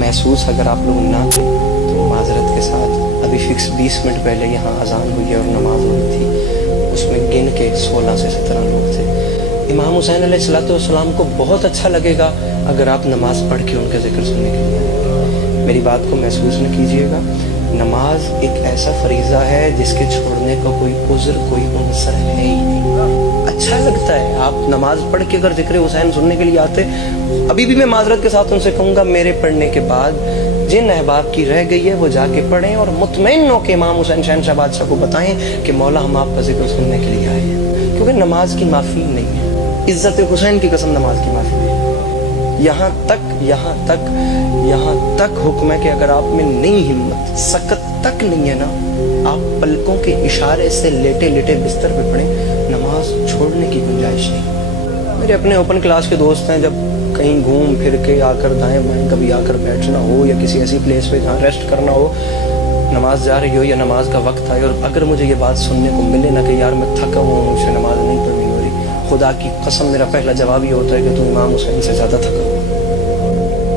महसूस अगर आप लोग ना करें तो माजरत के साथ अभी फिक्स 20 मिनट पहले यहाँ अजान हुई है और नमाज हो रही थी, उसमें गिन के 16 से 17 लोग थे। इमाम हुसैन अलैहिस्सलाम को बहुत अच्छा लगेगा अगर आप नमाज पढ़ के उनका जिक्र सुनने के लिए आए। मेरी बात को महसूस न कीजिएगा, नमाज एक ऐसा फरीज़ा है जिसके छोड़ने का कोई उज़्र, कोई उनसर है ही नहीं। अच्छा लगता है आप नमाज पढ़ के अगर जिक्र हुसैन सुनने के लिए आते। अभी भी मैं माजरत के साथ उनसे कहूँगा, मेरे पढ़ने के बाद जिन अहबाब की रह गई है वो जाके पढ़ें और मुतमईन हो के इमाम हुसैन शहंशाह बादशाह को बताएं कि मौला हम आपका जिक्र सुनने के लिए आए हैं, क्योंकि नमाज की माफ़ी नहीं है। इज्जत हुसैन की कसम, नमाज की माफ़ी नहीं है। यहाँ तक हुक्म है कि अगर आप में नहीं हिम्मत, सकत तक नहीं है ना, आप पलकों के इशारे से लेटे लेटे बिस्तर पे पड़े, नमाज छोड़ने की गुंजाइश नहीं। मेरे अपने ओपन क्लास के दोस्त हैं, जब कहीं घूम फिर के आकर दाएं बाएं कभी आकर बैठना हो या किसी ऐसी प्लेस पे जहाँ रेस्ट करना हो, नमाज जा रही हो या नमाज का वक्त आए और अगर मुझे ये बात सुनने को मिले ना कि यार मैं थका हुआ हूँ, मुझसे नमाज नहीं पढ़नी हो रही, खुदा की कसम मेरा पहला जवाब ये होता है कि तू इमाम हुसैन से ज़्यादा थका।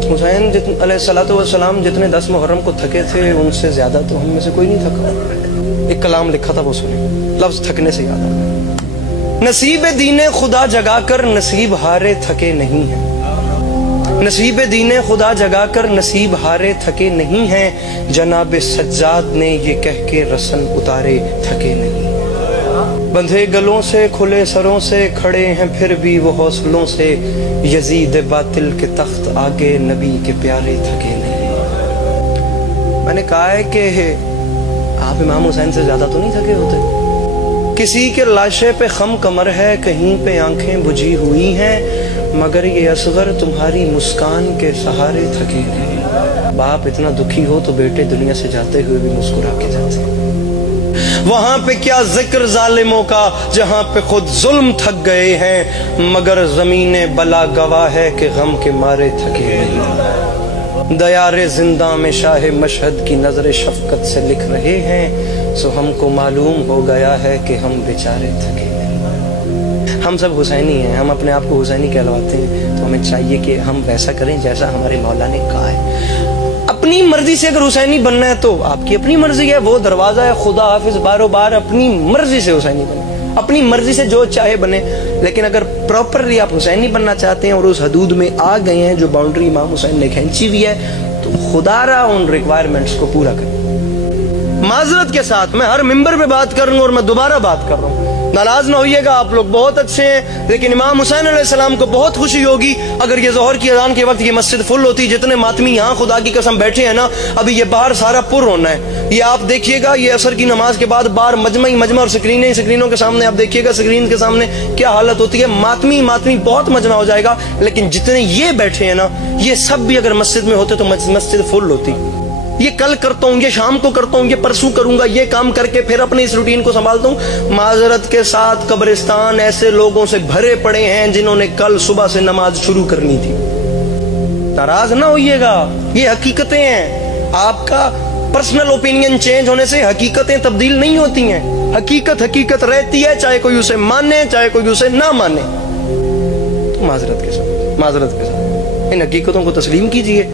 हुसैन अलैहिस्सलाम जितने 10 मुहर्रम को थके थे, उनसे ज्यादा तो हम में से कोई नहीं थका। एक कलाम लिखा था, वो सुने, लफ्ज थकने से याद आ, नसीब दीने खुदा जगाकर नसीब हारे थके नहीं है, नसीब दीने खुदा जगाकर नसीब हारे थके नहीं हैं, जनाब सज्जाद ने ये कह के रसन उतारे थके नहीं। बंधे गलों से खुले सरों से खड़े हैं फिर भी वो हौसलों से, यजीद बातिल के तख्त आगे नबी के प्यारे थके नहीं। मैंने कहा है कि आप इमाम हुसैन से ज्यादा तो नहीं थके होते। किसी के लाशे पे खम कमर है, कहीं पे आंखें बुझी हुई हैं, मगर ये असगर तुम्हारी मुस्कान के सहारे थके नहीं। बाप इतना दुखी हो तो बेटे दुनिया से जाते हुए भी मुस्कुरा के जाते। वहां पे क्या जिक्र जालिमों का जहां पे खुद जुल्म थक गए हैं, मगर ज़मीने बला गवाह है कि गम के मारे थके नहीं। दयारे जिंदा में शाह मशहद की नजर शफकत से लिख रहे हैं, सो हमको मालूम हो गया है कि हम बेचारे थके नहीं। हम सब हुसैनी हैं, हम अपने आप को हुसैनी कहलवाते हैं, तो हमें चाहिए कि हम वैसा करें जैसा हमारे मौला ने कहा है। अपनी मर्जी से अगर हुसैनी बनना है तो आपकी अपनी मर्जी है, वो दरवाजा है खुदा हाफिज बारो बार, अपनी मर्जी से हुसैनी बने, अपनी मर्जी से जो चाहे बने। लेकिन अगर प्रॉपरली आप हुसैनी बनना चाहते हैं और उस हदूद में आ गए हैं जो बाउंड्री इमाम हुसैन ने खींची हुई है, तो खुदारा उन रिक्वायरमेंट्स को पूरा करें। माजरत के साथ मैं हर मिंबर पे बात कर रहा हूँ और मैं दोबारा बात कर रहा हूँ, नाराज ना होइएगा, आप लोग बहुत अच्छे हैं, लेकिन इमाम हुसैन अलैहिस्सलाम को बहुत खुशी होगी अगर ये जोहर की अजान के वक्त ये मस्जिद फुल होती। जितने मातमी यहाँ खुदा की कसम बैठे हैं ना, अभी ये बाहर सारा पुर होना है। ये आप देखिएगा, ये असर की नमाज के बाद बाहर मजमा और स्क्रीनों के सामने आप देखिएगा, स्क्रीन के सामने क्या हालत होती है, मातमी बहुत मजमा हो जाएगा। लेकिन जितने ये बैठे हैं ना, ये सब भी अगर मस्जिद में होते तो मस्जिद फुल होती। ये कल करता हूँ, ये शाम को करता हूँ, ये परसों करूंगा, ये काम करके फिर अपने इस रूटीन को संभालता हूँ। माजरत के साथ कब्रिस्तान ऐसे लोगों से भरे पड़े हैं जिन्होंने कल सुबह से नमाज शुरू करनी थी। नाराज ना होइएगा, ये हकीकतें हैं। आपका पर्सनल ओपिनियन चेंज होने से हकीकतें तब्दील नहीं होती हैं। हकीकत रहती है, चाहे कोई उसे माने चाहे कोई उसे ना माने। तो माजरत के साथ इन हकीकतों को तस्लीम कीजिए।